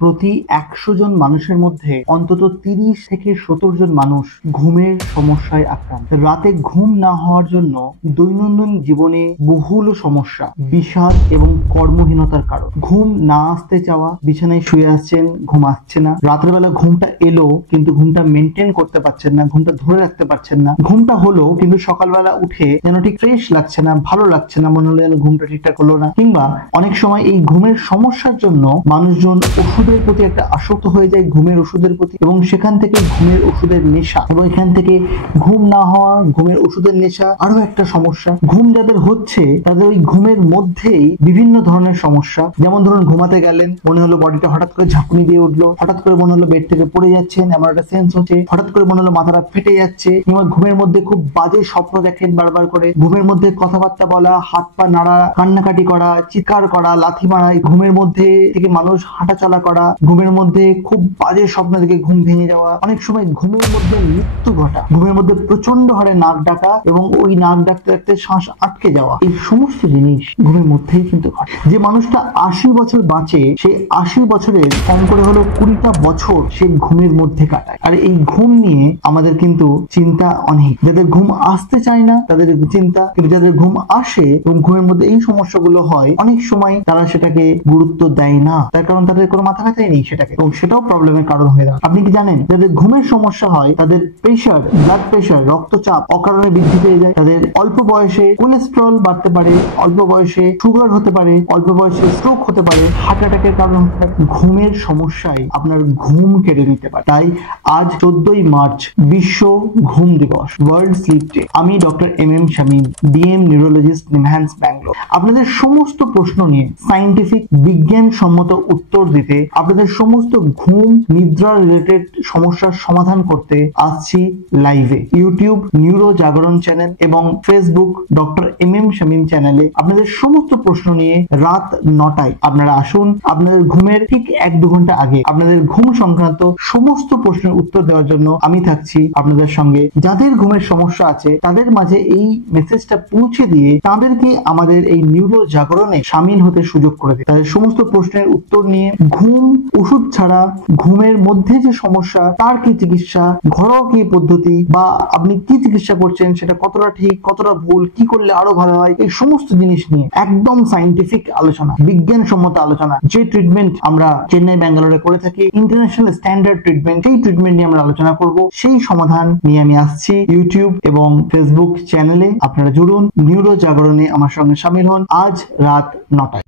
প্রতি ১০০ জন মানুষের মধ্যে অন্তত ৩০ থেকে ৭০ জন মানুষ ঘুমের সমস্যায় আক্রান্ত। রাতে ঘুম না হওয়ার জন্য দৈনন্দিন জীবনে বহুল সমস্যা, বিষাদ এবং কর্মহীনতার কারণ। ঘুম না আসতে চাওয়া, বিছানায় শুয়ে আসছেন, ঘুম আসছে না, রাতের বেলা ঘুমটা এলো কিন্তু ঘুমটা মেনটেন করতে পারছেন না, ঘুমটা ধরে রাখতে পারছেন না, ঘুমটা হলো কিন্তু সকালবেলা উঠে যেন ঠিক ফ্রেশ লাগছে না, ভালো লাগছে না, মনে হলো যেন ঘুমটা ঠিকঠাক হলো না। কিংবা অনেক সময় এই ঘুমের সমস্যার জন্য মানুষজন ওষুধের প্রতি একটা আসক্ত হয়ে যায়, ঘুমের ওষুধের প্রতি, এবং সেখান থেকে ঘুমের ওষুধের নেশা, এবং এখান থেকে ঘুম না হওয়া, ঘুমের ওষুধের নেশা আরো একটা সমস্যা। ঘুম যাদের হচ্ছে তাদের ওই ঘুমের মধ্যেই বিভিন্ন ধরনের সমস্যা, যেমন ধরুন ঘুমাতে গেলেন, মনে হলো বডিটা হঠাৎ করে ঝাঁকুনি দিয়ে উঠলো, হঠাৎ করে মনে হলো বেড থেকে পড়ে যাচ্ছেন, এমন একটা সেন্স হচ্ছে, হঠাৎ করে মনে হলো মাথাটা ফেটে যাচ্ছে, কিংবা ঘুমের মধ্যে খুব বাজে স্বপ্ন দেখেন বারবার করে, ঘুমের মধ্যে কথাবার্তা বলা, হাত পা নাড়া, কান্নাকাটি করা, চিৎকার করা, লাথি মারা, ঘুমের মধ্যে থেকে মানুষ হাঁটাচলা করা, ঘুমের মধ্যে খুব বাজে স্বপ্ন দেখে ঘুম ভেঙে যাওয়া, অনেক সময় ঘুমের মধ্যে মৃত্যু ঘটা, ঘুমের মধ্যে প্রচন্ড হারে নাক ডাকা এবং ওই নাক ডাকতে ডাকতে শ্বাস আটকে যাওয়া, এই সমস্ত জিনিস ঘুমের মধ্যেই কিন্তু ঘটে। যে মানুষটা ৮০ বছর বাঁচে, সেই ৮০ বছরের কম করে হলো ২০টা বছর সে ঘুমের মধ্যে কাটায়। আর এই ঘুম নিয়ে আমাদের কিন্তু চিন্তা অনেক। যাদের ঘুম আসতে চায় না তাদের চিন্তা, কিন্তু যাদের ঘুম আসে এবং ঘুমের মধ্যে এই সমস্যাগুলো হয়, অনেক সময় তারা সেটাকে গুরুত্ব দেয় না, তার কারণ তাদের কোনো মাথা ব্যথাই নেই সেটাকে, এবং সেটাও প্রবলেমের কারণ হয়ে দাঁড়ায়। আপনি কি জানেন যাদের ঘুমের সমস্যা হয় তাদের প্রেশার, ব্লাড প্রেশার, রক্তচাপ অকারণে বৃদ্ধি পেয়ে যায়, তাদের অল্প বয়সে কোলেস্টেরল বাড়তে পারে, অল্প বয়সে সুগার হতে পারে, অল্প বয়সে স্ট্রোক হতে পারে, হার্ট অ্যাটাকের কারণ হতে পারে। ঘুমের সমস্যায় আপনার ঘুম কেড়ে নিতে পারে। তাই আজ 14ই মার্চ বিশ্ব ঘুম দিবস, ওয়ার্ল্ড স্লিপ ডে। আমি doctor M Shamim, DM neurologist, NIMHANS, Bangalore. আপনাদের সমস্ত প্রশ্ন নিয়ে সায়েন্টিফিক, বিজ্ঞানসম্মত উত্তর দিতে, আপনাদের সমস্ত ঘুম নিদ্রা রিলেটেড সমস্যার সমাধান করতে আসছি লাইভে। ইউটিউব নিউরো জাগরণ চ্যানেল এবং ফেসবুক ডক্টর এম শামীম চ্যানেলে আপনাদের সমস্ত প্রশ্ন নিয়ে রাত 9টায় আপনারা আসুন। আপনাদের ঘুমের ঠিক 1-2 ঘন্টা আগে আপনাদের ঘুম সংক্রান্ত সমস্ত প্রশ্নের উত্তর দেওয়ার জন্য আমি থাকছি আপনাদের সঙ্গে। যাদের ঘুমের সমস্যা আছে তাদের মাঝে এই মেসেজটা পৌঁছে দিয়ে তাদেরকে আমাদের এই নিউরো জাগরণে শামিল হতে সুযোগ করে দিই। তাদের সমস্ত প্রশ্নের উত্তর নিয়ে ঘুম ওষুধ ছাড়া ঘুমের মধ্যে যে সমস্যা, তার কি চিকিৎসা, ঘরোয়া কি পদ্ধতি, বা আপনি কি চিকিৎসা করছেন সেটা কতটা ঠিক, কতটা ভুল, কি করলে আরো ভালো হয়, এই সমস্ত জিনিস নিয়ে একদম সায়েন্টিফিক আলোচনা, বিজ্ঞানসম্মত আলোচনা। যে ট্রিটমেন্ট আমরা চেন্নাই, ব্যাঙ্গালোরে করে থাকি, ইন্টারন্যাশনাল স্ট্যান্ডার্ড ট্রিটমেন্ট, সেই ট্রিটমেন্ট নিয়ে আমরা আলোচনা করব। সেই সমাধান নিয়ে আমি আসছি ইউটিউব এবং ফেসবুক চ্যানেলে। আপনারা জুড়ুন, নিউরো জাগরণে আমার সঙ্গে শামিল হন আজ রাত 9টায়।